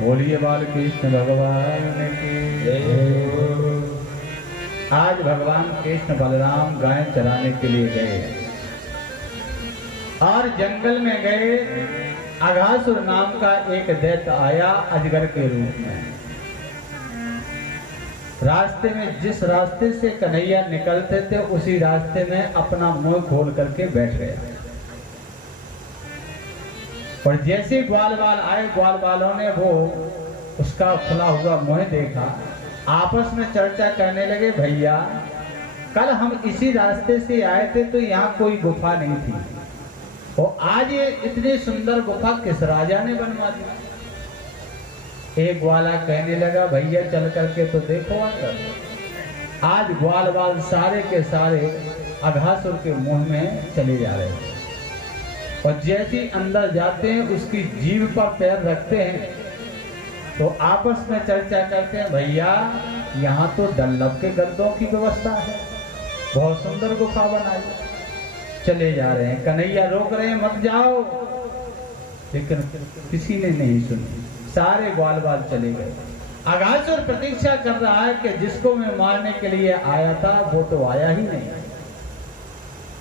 बोलिए बालकृष्ण भगवान की जय। आज भगवान कृष्ण बलराम गाय चराने के लिए गए और जंगल में गए। अघासुर नाम का एक दैत्य आया अजगर के रूप में। रास्ते में जिस रास्ते से कन्हैया निकलते थे उसी रास्ते में अपना मुंह खोल करके बैठ गया। और जैसे ग्वाल बाल आए, ग्वाल बालों ने वो उसका खुला हुआ मुंह देखा, आपस में चर्चा करने लगे, भैया कल हम इसी रास्ते से आए थे तो यहाँ कोई गुफा नहीं थी, और आज ये इतनी सुंदर गुफा किस राजा ने बनवा दी। एक ग्वाला कहने लगा, भैया चल करके तो देखो अंदर। आज ग्वाल बाल सारे के सारे अघासुर के मुंह में चले जा रहे हैं, और जैसे ही अंदर जाते हैं उसकी जीभ पर पैर रखते हैं तो आपस में चर्चा करते हैं, भैया यहाँ तो डल्लब के गद्दों की व्यवस्था है, बहुत सुंदर गुफा बनाई। चले जा रहे हैं, कन्हैया रोक रहे हैं, मत जाओ, लेकिन किसी ने नहीं सुनी, सारे ग्वाल बाल चले गए। अघासुर प्रतीक्षा कर रहा है कि जिसको मैं मारने के लिए आया था वो तो आया ही नहीं।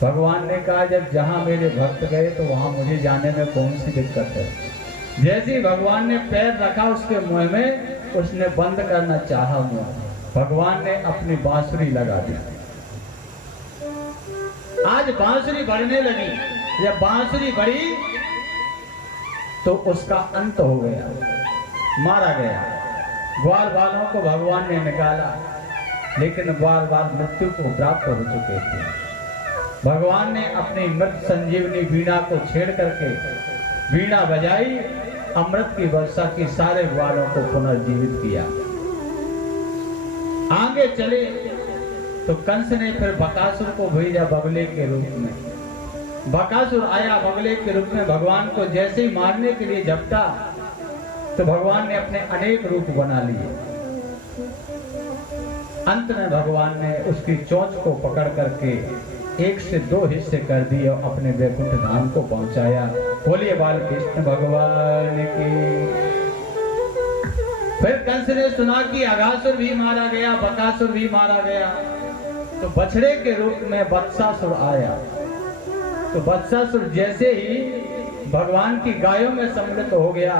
भगवान ने कहा, जब जहां मेरे भक्त गए तो वहां मुझे जाने में कौन सी दिक्कत है। जैसे ही भगवान ने पैर रखा उसके मुंह में, उसने बंद करना चाहा मुंह, भगवान ने अपनी बांसुरी लगा दी। आज बांसुरी बढ़ने लगी, जब बांसुरी बढ़ी तो उसका अंत हो गया, मारा गया। ग्वाल बालों को भगवान ने निकाला, लेकिन ग्वाल बाल मृत्यु को प्राप्त हो चुके थे। भगवान ने अपनी मृत संजीवनी वीणा को छेड़ करके वीणा बजाई, अमृत की वर्षा की, सारे ग्वालों को पुनर्जीवित किया। आगे चले तो कंस ने फिर बकासुर को भेजा बगले के रूप में। बकासुर आया बगले के रूप में, भगवान को जैसे ही मारने के लिए झपटा तो भगवान ने अपने अनेक रूप बना लिए। अंत में भगवान ने उसकी चोंच को पकड़ करके 1 से 2 हिस्से कर दिए और अपने वैकुंठ धाम को पहुंचाया। बोलिए बालकृष्ण भगवान की। फिर कंस ने सुना कि अघासुर भी मारा गया, बकासुर भी मारा गया, तो बछड़े के रूप में वत्सासुर आया। तो वत्सासुर जैसे ही भगवान की गायों में सम्मिलित हो गया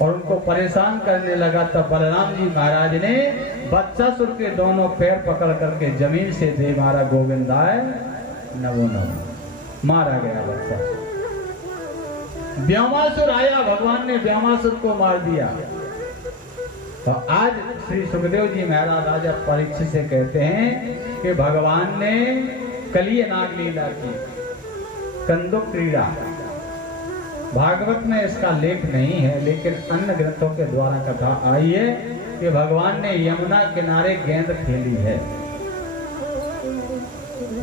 और उनको परेशान करने लगा, तब बलराम जी महाराज ने वत्सासुर के दोनों पैर पकड़ करके जमीन से दे मारा, गोविंदाय नमो नमः, मारा गया वत्सासुर। व्योमासुर आया, भगवान ने व्योमासुर को मार दिया। तो आज श्री सुखदेव जी महाराज राजा परीक्षित से कहते हैं कि भगवान ने कलिय नाग लीला की, कंदुक क्रीड़ा। भागवत में इसका लेख नहीं है, लेकिन अन्य ग्रंथों के द्वारा कथा आई है कि भगवान ने यमुना किनारे गेंद खेली है।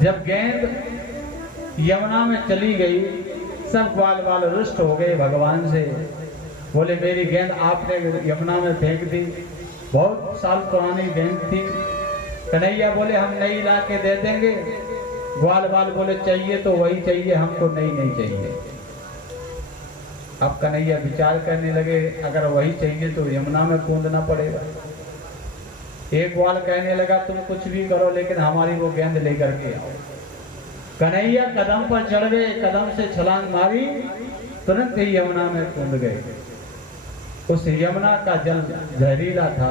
जब गेंद यमुना में चली गई, सब ग्वाल बाल रुष्ट हो गए भगवान से, बोले मेरी गेंद आपने यमुना में फेंक दी, बहुत साल पुरानी गेंद थी। कन्हैया बोले हम नई ला के दे देंगे। ग्वाल बाल बोले चाहिए तो वही चाहिए, हमको नई नहीं चाहिए। अब कन्हैया विचार करने लगे, अगर वही चाहिए तो यमुना में कूदना पड़ेगा। एक ग्वाल कहने लगा तुम कुछ भी करो, लेकिन हमारी वो गेंद लेकर के आओ। कन्हैया कदम पर चढ़ गए, कदम से छलांग मारी, तुरंत ही यमुना में कूद गए। उस यमुना का जल जहरीला था,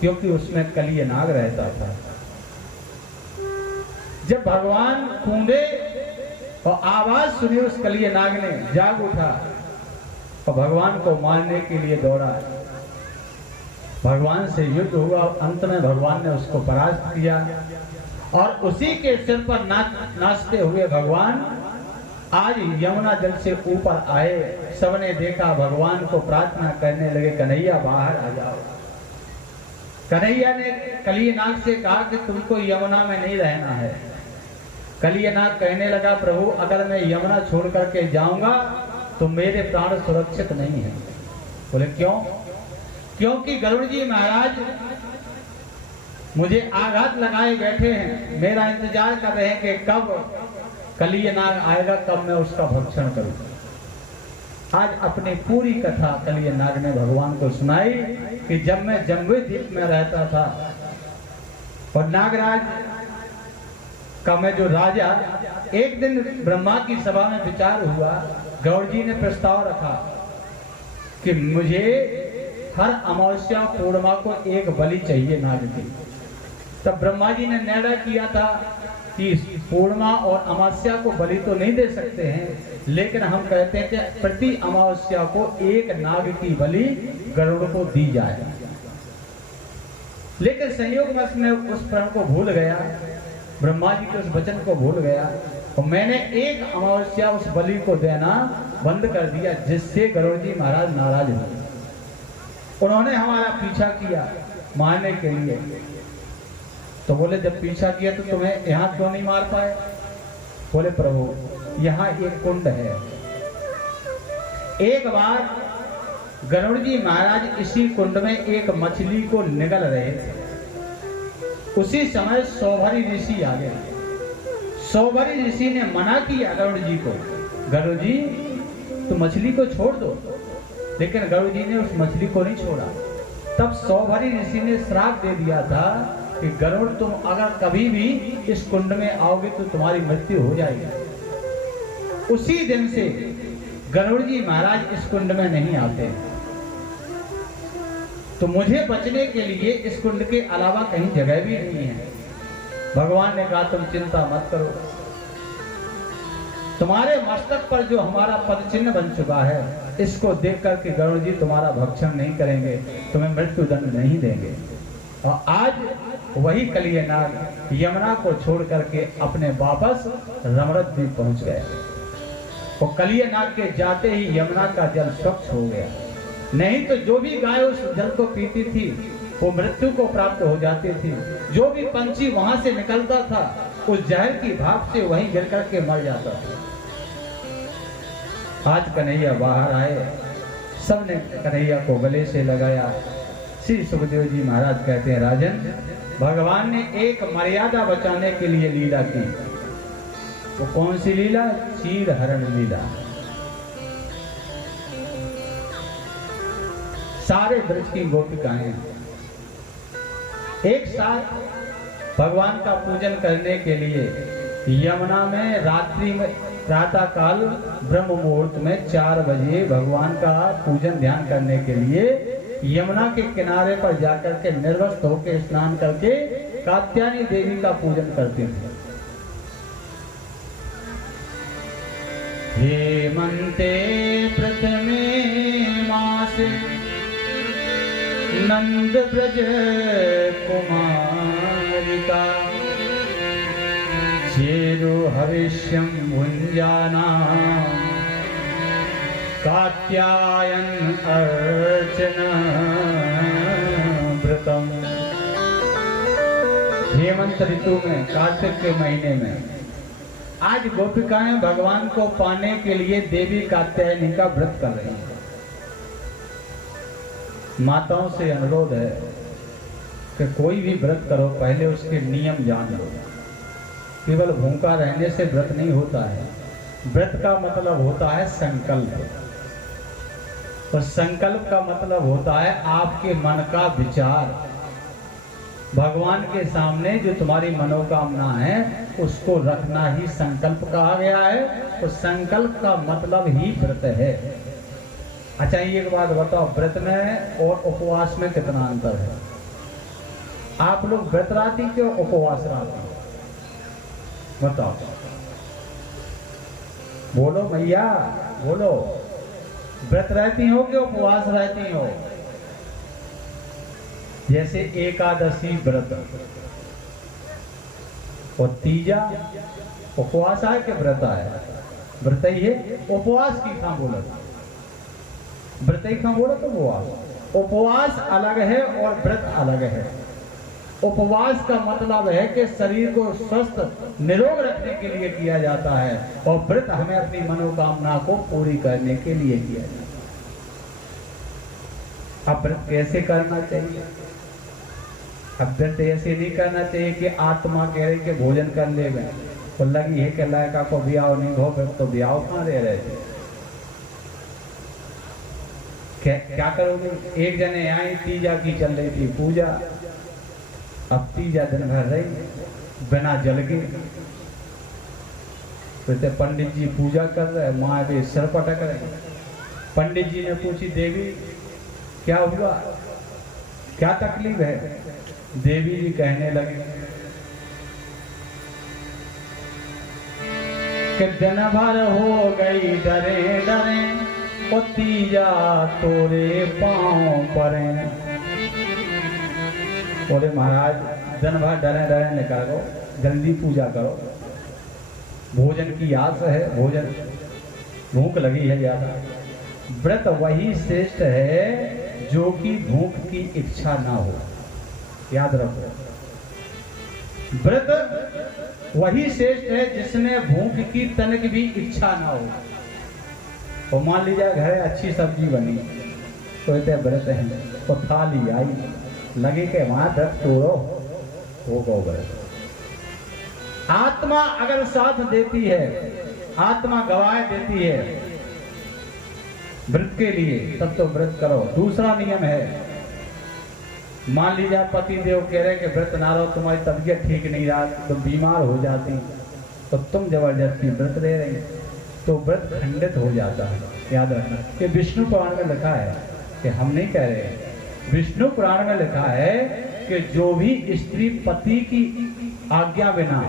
क्योंकि उसमें कलिय नाग रहता था। जब भगवान कूदे और आवाज सुनी उस कलिय नाग ने, जाग उठा और भगवान को मारने के लिए दौड़ा। भगवान से युद्ध हुआ, अंत में भगवान ने उसको परास्त किया और उसी के सिर पर नाचते हुए भगवान आज यमुना जल से ऊपर आए। सबने देखा, भगवान को प्रार्थना करने लगे, कन्हैया बाहर आ जाओ। कन्हैया ने कलियनाग से कहा कि तुमको यमुना में नहीं रहना है। कलियनाग कहने लगा, प्रभु अगर मैं यमुना छोड़ करके जाऊंगा तो मेरे प्राण सुरक्षित नहीं है। बोले क्यों? क्योंकि गरुड़ जी महाराज मुझे आघात लगाए बैठे हैं, मेरा इंतजार कर रहे हैं कि कब कलियनाग आएगा, कब मैं उसका भक्षण करूं। आज अपनी पूरी कथा कलियनाग ने भगवान को सुनाई कि जब मैं जम्बू द्वीप में रहता था और नागराज का मैं जो राजा, एक दिन ब्रह्मा की सभा में विचार हुआ, गौड़ जी ने प्रस्ताव रखा कि मुझे हर अमावस्या पूर्णिमा को एक बलि चाहिए नाग की। तब ब्रह्मा जी ने निर्णय किया था कि पूर्णिमा और अमावस्या को बलि तो नहीं दे सकते हैं, लेकिन हम कहते हैं कि प्रति अमावस्या को एक नाग की बलि गरुड़ को दी जाए। लेकिन संयोगवश में उस प्रण को भूल गया, ब्रह्मा जी के उस वचन को भूल गया और मैंने एक अमावस्या उस बलि को देना बंद कर दिया, जिससे गरुड़ जी महाराज नाराज हुए। उन्होंने हमारा पीछा किया मारने के लिए। तो बोले जब पीछा किया तो तुम्हें यहाँ क्यों नहीं मार पाए? बोले प्रभु यहाँ एक कुंड है। एक बार गरुड़ जी महाराज इसी कुंड में एक मछली को निगल रहे थे। उसी समय सौभरी ऋषि आ गया। सौभरी ऋषि ने मना किया गरुड़ जी को, गरुड़ जी तो मछली को छोड़ दो, लेकिन गरुड़ जी ने उस मछली को नहीं छोड़ा। तब सौभरी ऋषि ने श्राप दे दिया था कि गरुड़ तुम अगर कभी भी इस कुंड में आओगे तो तुम्हारी मृत्यु हो जाएगी। उसी दिन से गरुड़ जी महाराज इस कुंड में नहीं आते। तो मुझे बचने के लिए इस कुंड के अलावा कहीं जगह भी नहीं है। भगवान ने कहा तुम चिंता मत करो, तुम्हारे मस्तक पर जो हमारा पद चिन्ह बन चुका है, इसको देख करके गरुड़ जी तुम्हारा भक्षण नहीं करेंगे, तुम्हें मृत्यु दंड नहीं देंगे। और आज वही कलियनाग यमुना को छोड़ करके अपने वापस रमरत द्वीप पहुंच गए। और कलियनाग के जाते ही यमुना का जल स्वच्छ हो गया। नहीं तो जो भी गाय उस जल को पीती थी वो मृत्यु को प्राप्त हो जाती थी। जो भी पंछी वहां से निकलता था उस जहर की भाप से वहीं गिर करके मर जाता था। आज कन्हैया बाहर आए, सबने कन्हैया को गले से लगाया। श्री सुखदेव जी महाराज कहते हैं, राजन भगवान ने एक मर्यादा बचाने के लिए लीला की। वो कौन सी लीला? चीर हरण लीला। सारे ब्रज की गोपिकाएं एक साथ भगवान का पूजन करने के लिए यमुना में रात्रि में प्रातः काल ब्रह्म मुहूर्त में 4 बजे भगवान का पूजन ध्यान करने के लिए यमुना के किनारे पर जाकर के निर्वस्त्र होकर स्नान करके कात्यायनी देवी का पूजन करते थे। हेमंते प्रथमे मासे नंद ब्रज कुमारिका चेरु हविष्यं भुंजाना कात्यायन अर्चना व्रतम। हेमंत ऋतु में कार्तिक के महीने में आज गोपिकाएं भगवान को पाने के लिए देवी कात्यायनी का व्रत कर रही हैं। माताओं से अनुरोध है कि कोई भी व्रत करो पहले उसके नियम जान लो। केवल भूखा रहने से व्रत नहीं होता है। व्रत का मतलब होता है संकल्प, और संकल्प का मतलब होता है आपके मन का विचार। भगवान के सामने जो तुम्हारी मनोकामना है उसको रखना ही संकल्प कहा गया है, और संकल्प का मतलब ही व्रत है। अच्छा एक बात बताओ, व्रत में और उपवास में कितना अंतर है? आप लोग व्रत राती के उपवास राती बताओ, बोलो भैया बोलो, व्रत रहती हो कि उपवास रहती हो? जैसे एकादशी व्रत और तीजा उपवास है कि व्रत है? व्रत ही है। उपवास की कहां बोला? व्रत ही कहां बोला? तो उपवास अलग है और व्रत अलग है। उपवास का मतलब है कि शरीर को स्वस्थ निरोग रखने के लिए किया जाता है, और व्रत हमें अपनी मनोकामना को पूरी करने के लिए किया जाता है। अब व्रत कैसे करना चाहिए? अब व्रत ऐसे नहीं करना चाहिए कि आत्मा कह रही कि भोजन कर ले गए तो लगी है कि लड़का को ब्याह नहीं हो, फिर तो ब्याह कहाँ रह रहे थे। क्या करोगे? एक जने आई, तीजा की चल रही थी पूजा, अब तीजा दिन भर रही बिना जल के, तो पंडित जी पूजा कर रहे, माँ भी सिर पटक रहे। पंडित जी ने पूछी, देवी क्या हुआ, क्या तकलीफ है? देवी जी कहने लगे कि दिन भर हो गई डरे डरे, ओ तीजा तोरे पाँव परे। बोले महाराज दिन भर डरे डरे निकालो, जल्दी पूजा करो, भोजन की आस है, भोजन भूख लगी है ज्यादा। व्रत वही श्रेष्ठ है जो कि भूख की इच्छा ना हो, याद रखो। व्रत वही श्रेष्ठ है जिसमें भूख की तनिक भी इच्छा ना हो। और मान लीजिए घर अच्छी सब्जी बनी तो इतने व्रत है, तो थाली आई, लगे कि वहां व्रत तोड़ो, हो गो व्रत। आत्मा अगर साथ देती है, आत्मा गवाह देती है व्रत के लिए, तब तो व्रत करो। दूसरा नियम है, मान लीजिए पति देव कह रहे कि व्रत ना रहो, तुम्हारी तबीयत ठीक नहीं रहा, तुम बीमार हो जाती, तो तुम जबरदस्ती व्रत ले रही, तो व्रत खंडित हो जाता है। याद रखना कि विष्णु पुराण में लिखा है, कि हम नहीं कह रहे, विष्णु पुराण में लिखा है कि जो भी स्त्री पति की आज्ञा बिना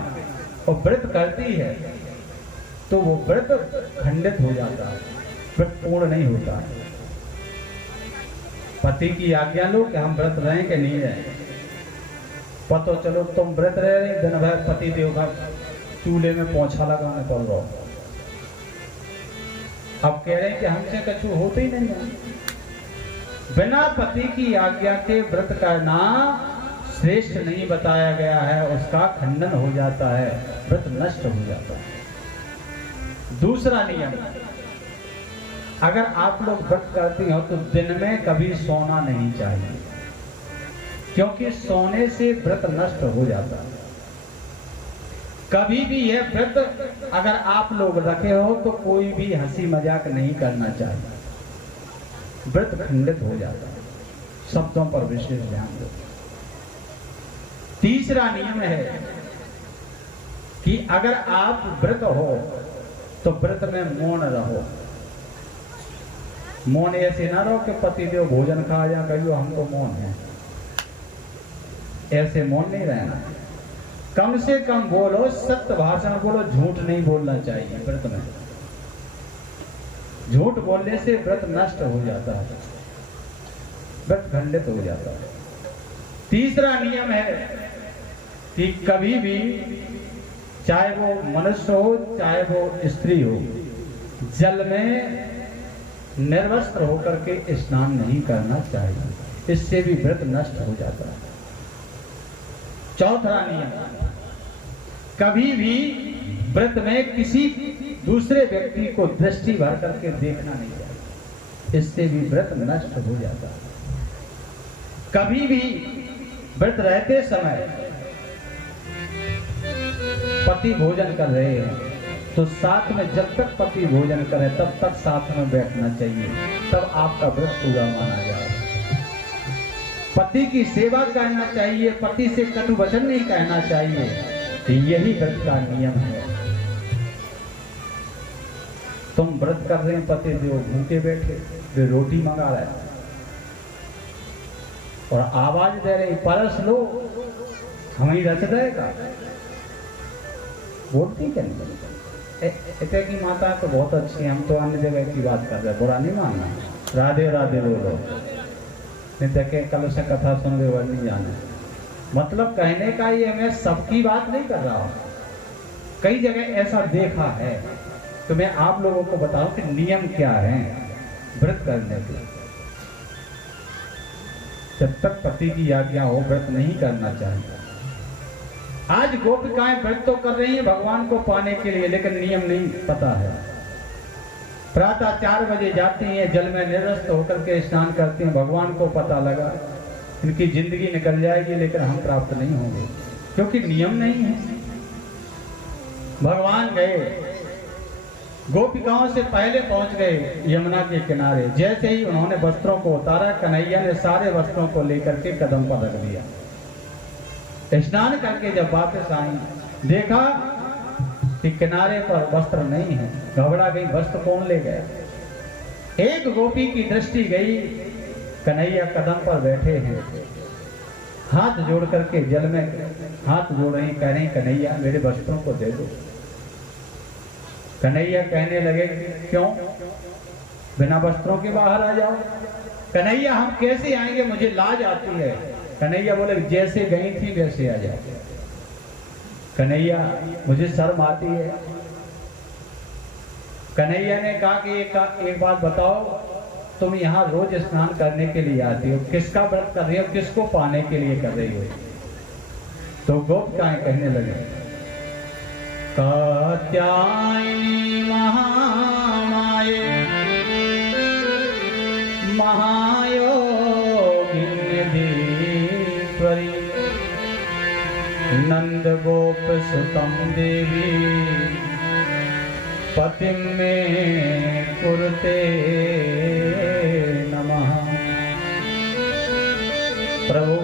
और व्रत करती है तो वो व्रत खंडित हो जाता है, व्रत पूर्ण नहीं होता है। पति की आज्ञा लो कि हम व्रत रहें कि नहीं रहें, पतो चलो तुम व्रत रह रही, दिन भर पति देव का चूल्हे में पोंछा लगाने पड़ रहा, अब कह रहे हैं कि हमसे कछु होते ही नहीं है। बिना पति की आज्ञा के व्रत करना श्रेष्ठ नहीं बताया गया है, उसका खंडन हो जाता है, व्रत नष्ट हो जाता है। दूसरा नियम, अगर आप लोग व्रत करती हो तो दिन में कभी सोना नहीं चाहिए, क्योंकि सोने से व्रत नष्ट हो जाता है। कभी भी यह व्रत अगर आप लोग रखे हो तो कोई भी हंसी मजाक नहीं करना चाहिए, व्रत खंडित हो जाता है। शब्दों पर विशेष ध्यान दो। तीसरा नियम है कि अगर आप व्रत हो तो व्रत में मौन रहो। मौन ऐसे ना रहो कि पति देव भोजन खा जा कहियो हम तो मौन है, ऐसे मौन नहीं रहना। कम से कम बोलो, सत्य भाषण बोलो, झूठ नहीं बोलना चाहिए व्रत में। झूठ बोलने से व्रत नष्ट हो जाता है, व्रत खंडित हो जाता है। तीसरा नियम है कि कभी भी, चाहे वो मनुष्य हो चाहे वो स्त्री हो, जल में निर्वस्त्र होकर के स्नान नहीं करना चाहिए, इससे भी व्रत नष्ट हो जाता है। चौथा नियम, कभी भी व्रत में किसी दूसरे व्यक्ति को दृष्टि भर करके देखना नहीं चाहिए, इससे भी व्रत नष्ट हो जाता है। कभी भी व्रत रहते समय पति भोजन कर रहे हैं तो साथ में, जब तक पति भोजन करे तब तक साथ में बैठना चाहिए, तब आपका व्रत पूरा माना जाएगा। पति की सेवा करना चाहिए, पति से कटु वचन नहीं कहना चाहिए, तो यही व्रत का नियम है। तुम व्रत कर रहे हैं, पति देव भूखे बैठे, वे रोटी मंगा रहे हैं और आवाज दे रहे, परस लो, हमें रच देगा, बोलती क्या नहीं? इतने की माता तो बहुत अच्छी है, हम तो अन्य जगह की बात कर रहे हैं, बुरा नहीं मानना, राधे राधे बोलो, नहीं तो के कल से कथा सुन रहे वर नहीं जाना। मतलब कहने का ये, मैं सबकी बात नहीं कर रहा हूँ, कई जगह ऐसा देखा है, तो मैं आप लोगों को बताऊं कि नियम क्या है व्रत करने के। जब तक पति की आज्ञा हो व्रत नहीं करना चाहिए। आज गोपिकाएं व्रत तो कर रही हैं भगवान को पाने के लिए, लेकिन नियम नहीं पता है। प्रातः 4 बजे जाती हैं, जल में निरस्त होकर के स्नान करती हैं। भगवान को पता लगा इनकी जिंदगी निकल जाएगी, लेकिन हम प्राप्त नहीं होंगे, क्योंकि नियम नहीं है। भगवान गए, गोपिकाओं से पहले पहुंच गए यमुना के किनारे। जैसे ही उन्होंने वस्त्रों को उतारा, कन्हैया ने सारे वस्त्रों को लेकर के कदम पर रख दिया। स्नान करके जब वापस आई, देखा कि किनारे पर वस्त्र नहीं है। घबरा गई, वस्त्र कौन ले गया। एक गोपी की दृष्टि गई, कन्हैया कदम पर बैठे हैं, हाथ जोड़ करके जल में हाथ जोड़ रही, कह रही कन्हैया मेरे वस्त्रों को दे दो। कन्हैया कहने लगे क्यों, बिना वस्त्रों के बाहर आ जाओ। कन्हैया हम कैसे आएंगे, मुझे लाज आती है। कन्हैया बोले जैसे गई थी वैसे आ जाओ। कन्हैया मुझे शर्म आती है। कन्हैया ने कहा कि एक बात बताओ, तुम यहाँ रोज स्नान करने के लिए आती हो, किसका व्रत कर रही हो, किसको पाने के लिए कर रही हो। तो गोपिकाएं कहने लगे कात्यायनी महामाये महायोगिनीश्वरी नंद गोप सुतम देवी पतिम में कुरुते नमः। प्रभु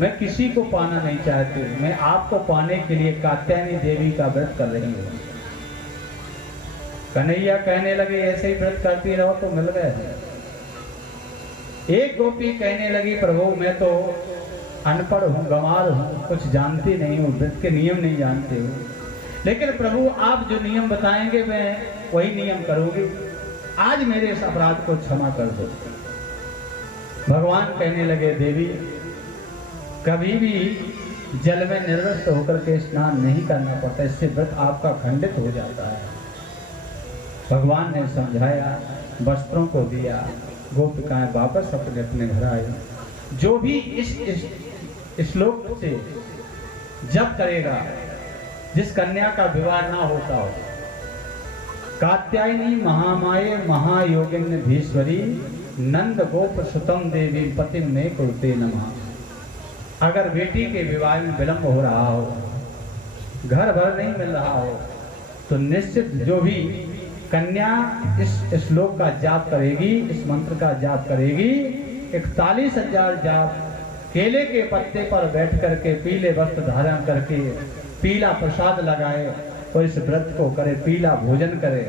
मैं किसी को पाना नहीं चाहती, मैं आपको पाने के लिए कात्यायनी देवी का व्रत कर रही हूँ। कन्हैया कहने लगे ऐसे ही व्रत करती रहो तो मिल गए। एक गोपी कहने लगी प्रभु मैं तो अनपढ़ हूँ, गंवार हूँ, कुछ जानती नहीं हूँ, व्रत के नियम नहीं जानती हूँ, लेकिन प्रभु आप जो नियम बताएंगे मैं वही नियम करूंगी, आज मेरे इस अपराध को क्षमा कर दो। भगवान कहने लगे देवी कभी भी जल में निर्वस्त होकर के स्नान नहीं करना पड़ता, इससे व्रत आपका खंडित हो जाता है। भगवान ने समझाया, वस्त्रों को दिया, गोपिकाएं वापस अपने अपने घर आई। जो भी इस श्लोक से जप करेगा, जिस कन्या का विवाह ना होता हो, कात्यायनी महामाये महायोगिनी धीश्वरी नंद गोप सुतम देवी पतिम में कुरुते नमः। अगर बेटी के विवाह में विलंब हो रहा हो, घर भर नहीं मिल रहा हो, तो निश्चित जो भी कन्या इस श्लोक का जाप करेगी, इस मंत्र का जाप करेगी, 41,000 जाप केले के पत्ते पर बैठ करके पीले वस्त्र धारण करके पीला प्रसाद लगाए और इस व्रत को करे, पीला भोजन करे,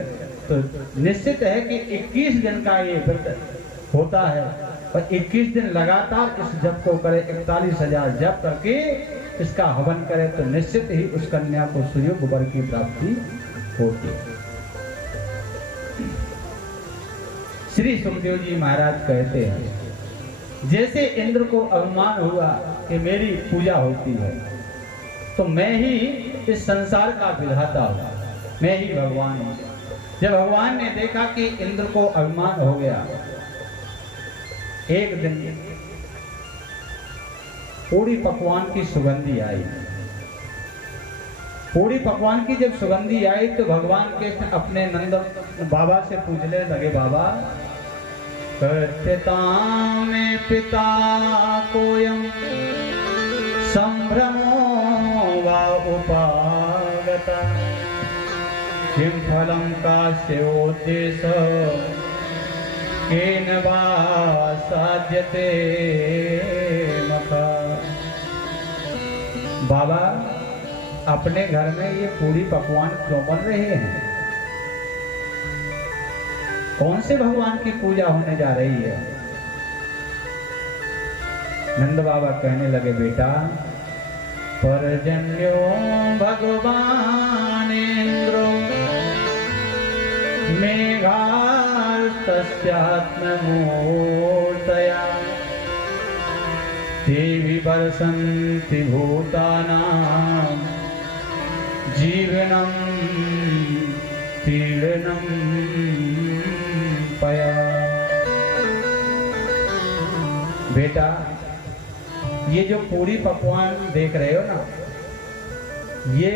तो निश्चित है कि 21 दिन का ये व्रत होता है और 21 दिन लगातार इस जप को करे, 41,000 जप करके इसका हवन करे, तो निश्चित ही उस कन्या को सुयोग वर की प्राप्ति होती है। श्री सुखदेव जी महाराज कहते हैं जैसे इंद्र को अभिमान हुआ कि मेरी पूजा होती है, तो मैं ही इस संसार का विधाता हूं, मैं ही भगवान हूं। जब भगवान ने देखा कि इंद्र को अभिमान हो गया, एक दिन पूरी पकवान की सुगंधी आई। पूरी पकवान की जब सुगंधी आई तो भगवान के अपने नंद बाबा से पूछने लगे, बाबा कर्तता में पिता कोयम संभ्रमो वा उपागता किम फलम कास्योद्देश्य केन वा साध्यते मखा। बाबा अपने घर में ये पूरी पकवान क्यों बन रहे हैं, कौन से भगवान की पूजा होने जा रही है। नंद बाबा कहने लगे, बेटा परजन्यो भगवान इंद्रो मेघास्तस्यात्ममूर्तया देवी वर्षन्ति भूतानां जीवनं पीडनं पया। बेटा ये जो पूरी पकवान देख रहे हो ना, ये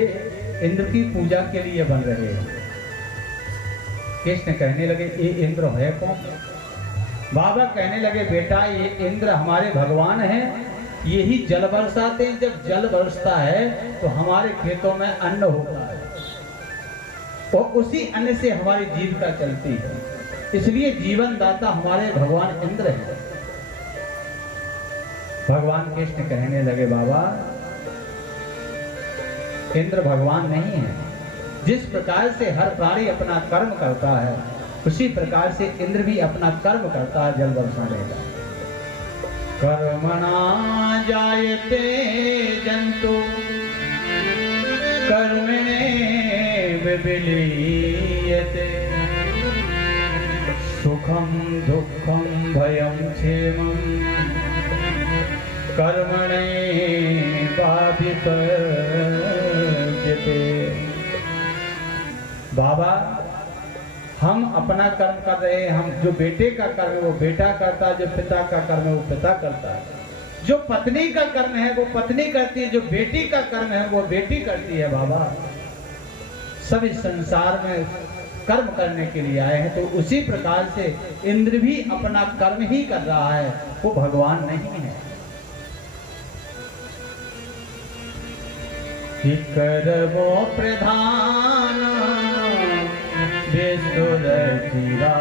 इंद्र की पूजा के लिए बन रहे हैं। कृष्ण कहने लगे ये इंद्र है कौन? बाबा कहने लगे बेटा ये इंद्र हमारे भगवान हैं, यही जल बरसाते हैं। जब जल बरसता है तो हमारे खेतों में अन्न होता है और उसी अन्न से हमारी जीविका चलती है, इसलिए जीवन दाता हमारे भगवान इंद्र हैं। भगवान कृष्ण कहने लगे बाबा इंद्र भगवान नहीं है। जिस प्रकार से हर प्राणी अपना कर्म करता है उसी प्रकार से इंद्र भी अपना कर्म करता है जल बरसाने का। कर्मणा जायते जंतु कर्मणे विलीयते, सुखम दुखम भयं क्षेमं कर्मणे विपज्यते। बाबा हम अपना कर्म कर रहे हैं, हम जो बेटे का कर्म है वो बेटा करता है, जो पिता का कर्म है वो पिता करता है, जो पत्नी का कर्म है वो पत्नी करती है, जो बेटी का कर्म है वो बेटी करती है। बाबा सब इस संसार में कर्म करने के लिए आए हैं, तो उसी प्रकार से इंद्र भी अपना कर्म ही कर रहा है, वो भगवान नहीं है। करवो प्रधान विसुर जीवा